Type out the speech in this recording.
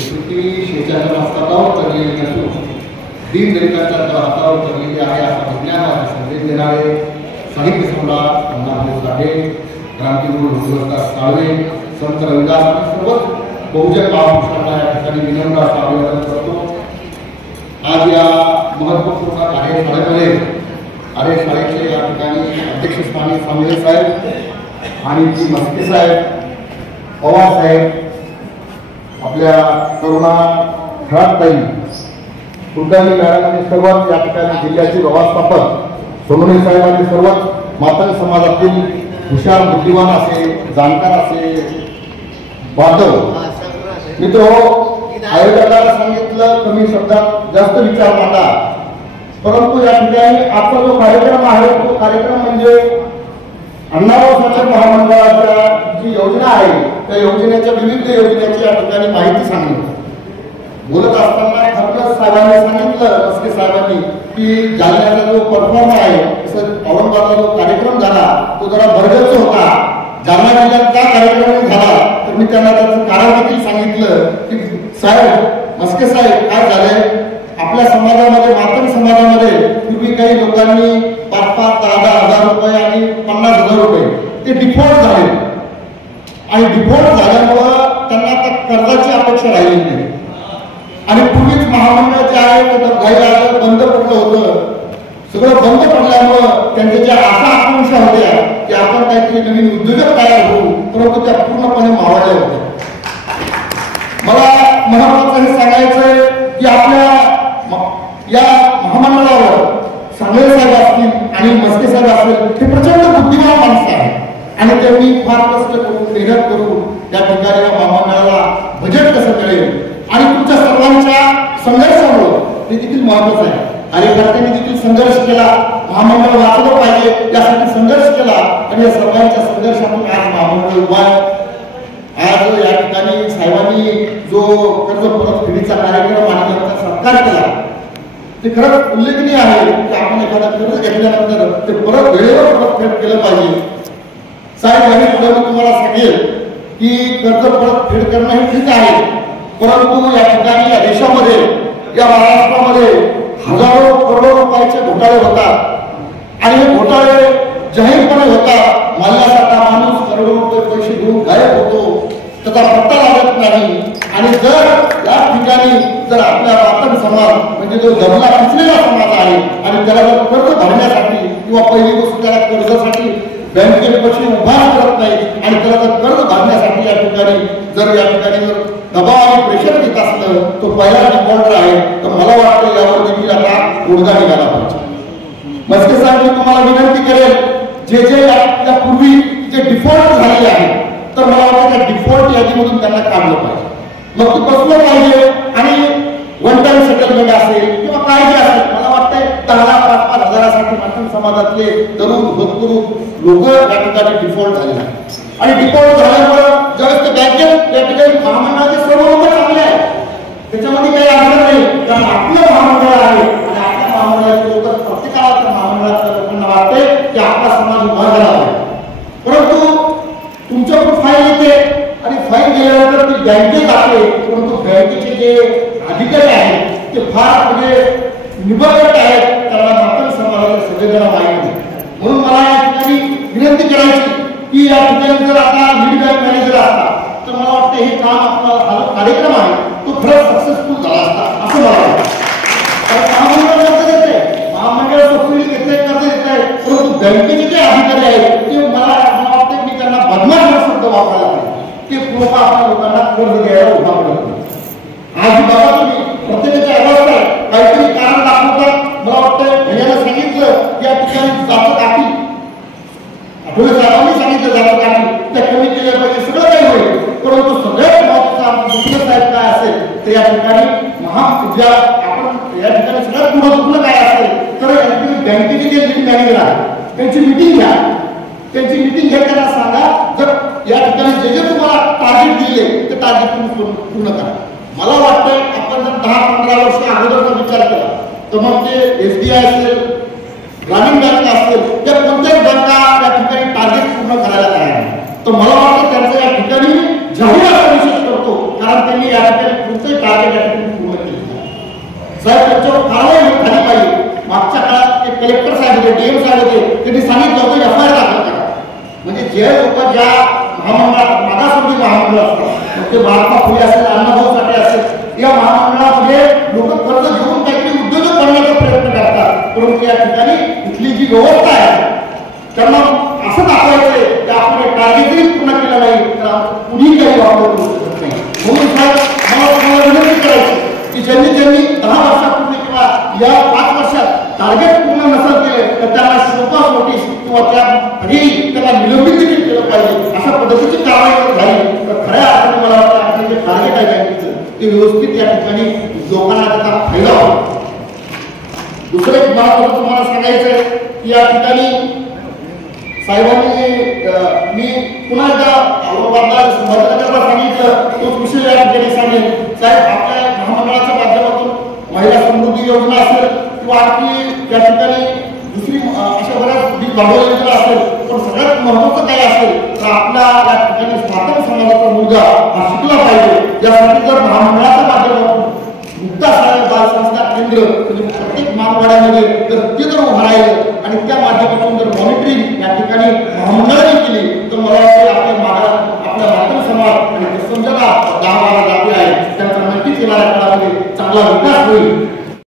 पृथ्वी शेजाच्या हस्तावर तरलेली नसून दीनदलितांच्या हातावर तरलेली आहे असा विज्ञानाचा संदेश देणारे साहित्य सम्राट अण्णाभाऊ साठे, क्रांतिगुरू लोकदास साळवे, संत रविदास आणि सर्वच बहुजन महापुरुषांना या ठिकाणी विनम्र असं अभिवादन करतो। आज या महत्त्वपूर्ण कार्यशाळेमध्ये कार्यशाळेचे या ठिकाणी अध्यक्षस्थानी सांगळे साहेब आणि जी मस्के साहेब, पवार साहेब, आपल्या करुणा खराताई, कुलकर्णी मॅडम आणि सर्वच या ठिकाणी जिल्ह्याचे व्यवस्थापक सोनवणे साहेब आणि सर्वच मातंग समाजातील हुशार बुद्धिमान असे जाणकार असे बांधव मित्र, आयोजकाला सांगितलं कमी शब्दात जास्त विचार मांडा, परंतु या ठिकाणी आजचा जो कार्यक्रम आहे तो कार्यक्रम म्हणजे अण्णाभाऊ साठे महामंडळाच्या जी योजना आहे त्या योजनेच्या विविध योजनेची या ठिकाणी माहिती सांगितली। बोलत असताना खरकस साहेबांनी सांगितलं, मस्के साहेबांनी, की जालन्याचा जो परफॉर्म आहे तसं औरंगाबादला जो कार्यक्रम झाला तो जरा भरगच्च होता। जालना जिल्ह्यात त्या कार्यक्रम झाला तर मी त्यांना त्याचं कारण देखील सांगितलं की साहेब, मस्के साहेब, काय झालंय आपल्या समाजामध्ये, मातंग समाजामध्ये पूर्वी काही लोकांनी 5-5, 10-10 रुपये आणि 50,000 रुपये ते डिफॉल्ट झाले आणि डिफॉल्ट झाल्यामुळं त्यांना आता कर्जाची अपेक्षा राहिली नाही आणि पूर्वीच महामंडळ जे आहे ते गायला बंद पडलं होतं। सगळं बंद पडल्यामुळं त्यांच्या ज्या आशा आकांक्षा होत्या की आपण काहीतरी नवीन उद्योजक तयार होऊ, परंतु त्या पूर्णपणे मावळल्या होत्या। मला महत्वाचं हे सांगायचंय की आपल्या या महामंडळावर सांगळे साहेब असतील आणि मस्के साहेब असतील, ते प्रचंड बुद्धिमान माणसं आहेत आणि त्यांनी फार कष्ट करून मेहनत करून या ठिकाणी या महामंडळाला बजेट कसं मिळेल आणि तुमच्या सर्वांच्या संघर्षामुळे हे देखील महत्वाचं आहे। कार्यकर्त्यांनी देखील संघर्ष केला, महामंडळ वाचलं पाहिजे यासाठी संघर्ष केला आणि या सर्वांच्या संघर्षातून आज महामंडळ उभा आहे। आज या ठिकाणी साहेबांनी जो कर्ज परतफेडीचा कार्यक्रम आणि त्याचा सत्कार केला ते खरंच उल्लेखनीय आहे की आपण एखादा कर्ज घेतल्यानंतर ते परत वेळेवर परतफेड केलं पाहिजे। साहेब, आणि पुढे मी तुम्हाला सांगेल की कर्ज परतफेड करणं हे ठीक आहे, परंतु या ठिकाणी या देशामध्ये, या महाराष्ट्रामध्ये हजारो करोडो रुपयाचे घोटाळे होतात आणि हे घोटाळे जाहीरपणे होतात। मालण्यासारखा माणूस करोडो रुपये पैसे घेऊन गायब होतो, त्याचा पत्ता लागत नाही आणि जर या ठिकाणी जर आपल्या मातंग समाज म्हणजे जो दबला पिचलेला समाज आहे आणि त्याला जर कर्ज भरण्यासाठी किंवा पहिली गोष्ट त्याला कर्जासाठी बँकेने पैसे उभा करत नाही आणि त्याला जर कर्ज भरण्यासाठी या ठिकाणी जर दबाव आणि प्रेशर देत असलं तो पहिला डिफॉल्टर आहे, तर मला वाटतं यावर देखील आता तोडगा निघाला पाहिजे। मस्के साहेब, मी तुम्हाला विनंती करेल, जे या पूर्वी जे डिफॉल्ट झालेले आहे तर मला वाटतं त्या डिफॉल्ट यादीमधून त्यांना काढलं पाहिजे, मग ते बसलं पाहिजे आणि वन टाइम सेटलमेंट असेल किंवा काय जे असेल, मला वाटतंय 10,000-5,000 हजारासाठी मातंग समाजातले तरुण भूतपूर्व लोक या ठिकाणी डिफॉल्ट झालेले आहेत आणि डिफॉल्ट झाल्यामुळे ज्यावेळेस ते बँकेत या ठिकाणी महामंडळाचे सर्व लोक चांगले आहेत, त्याच्यामध्ये काही अडचण नाही, कारण आपलं महामंडळ आहे आणि आपल्या महामंडळाचे लोक प्रत्येकाला त्या महामंडळातल्या लोकांना वाटते की आपला समाज उभा झाला आहे, परंतु तुमच्याकडून फाईल येते आणि फाईल गेल्यानंतर ती बँकेत जाते, परंतु बँकेचे जे अधिकारी आहेत ते फार म्हणजे निबंधक आहेत, त्यांना मातंग समाजाच्या सगळेजण माहिती नाही। म्हणून मला या ठिकाणी विनंती करायची की या ठिकाणी जर आता लीड बँक मॅनेजर असता तर मला वाटतं हे काम आपला कार्यक्रम आहे तो खरंच सक्सेसफुल झाला असता असं मला वाटतं। महामंडळ कर्ज देते, महामंडळ सबसिडी घेते, कर्ज देत आहे, परंतु बँकेचे जे अधिकारी आहेत ते मला वाटतं की त्यांना बदमाश हा शब्द वापरायला पाहिजे, ते लोक आपल्या लोकांना कर्ज द्यायला उभा करत नाही। आज बाबा तुम्ही प्रत्येकाच्या अवस्था आहे, काहीतरी कारण दाखवतात, मला वाटतं भैयाला सांगितलं या ठिकाणी जातं काठी, आठवले साहेबांनी सांगितलं जातं काठी त्या कमी केल्या पाहिजे, सगळं काही होईल, परंतु सगळ्यात महत्वाचं दुसरं साहेब काय असेल तर या ठिकाणी महापूजा आपण या ठिकाणी सगळ्यात महत्वपूर्ण काय असेल तर बँकेचे जे लीड मॅनेजर आहे त्यांची मिटिंग घ्या, त्यांची मिटिंग घ्या, त्यांना सांगा जर या ठिकाणी जे तुम्हाला टार्गेट दिले ते टार्गेट तुम्ही पूर्ण करा। मला वाटतं आपण जर 10-15 वर्ष अगोदरचा विचार केला तर मग ते SBI असेल, ग्रामीण बँक असेल, त्या कोणत्याच बँका या ठिकाणी टार्गेट पूर्ण करायला तयार नाही, तर मला वाटतं त्यांचं या ठिकाणी जाहीर असा विशेष करतो, कारण त्यांनी त्यांनी या ठिकाणी कोणतंही टार्गेट या ठिकाणी पूर्ण केलं नाही. साहेब त्याच्यावर कारवाई झाली पाहिजे. मागच्या काळात ते कलेक्टर साहेब होते, DM साहेब होते, त्यांनी सांगितलं होतं FIR दाखल करा. म्हणजे जे लोक ज्या महामंडळात मागासवर्गीय महामंडळ असतात, ते महात्मा फुले असेल, अण्णाभाऊ साठे असेल, या महामंडळामध्ये लोक कर्ज घेऊन काहीतरी उद्योजक बनण्याचा प्रयत्न करतात. परंतु या ठिकाणी इथली जी व्यवस्था आहे त्यांना असं दाखवायचंय की आपण टार्गेटही पूर्ण केलं नाही तर कुणीही काही वापर करू शकत नाही. म्हणून साहेब मला तुम्हाला विनंती करायची की ज्यांनी 10 वर्षापूर्वी किंवा या 5 वर्षात टार्गेट पूर्ण नसेल केले तर त्यांना शोकॉस नोटीस किंवा त्या त्यांना निलंबित देखील केलं पाहिजे. अशा पद्धतीची कारवाई झाली तर खऱ्या अर्थाने मला वाटतं आपलं जे टार्गेट आहे बँकेचं ते व्यवस्थित या ठिकाणी लोकांना त्याचा फायदा होतो. दुसरं एक महत्त्वाचं तुम्हाला सांगायचं आहे की या ठिकाणी साहेबांनी मी पुन्हा एकदा औरंगाबादला संभाजीनगरला सांगितलं तोच विषय या ठिकाणी सांगेन. साहेब आपल्या महामंडळाच्या माध्यमातून महिला समृद्धी योजना असेल किंवा आपली या ठिकाणी दुसरी अशा बऱ्याच भांडवल योजना असेल, पण सगळ्यात महत्त्वाचं काय असेल तर आपल्या या ठिकाणी स्वातंत्र्य समाजाचा मुलगा हा शिकला पाहिजे. यासाठी जर महामंडळाच्या माध्यमातून मुक्ता बाल संस्कार केंद्र म्हणजे प्रत्येक मानवाड्यामध्ये जर ते जर उभं राहिलं आणि त्या माध्यमातून जर मॉनिटरिंग या ठिकाणी महामंडळ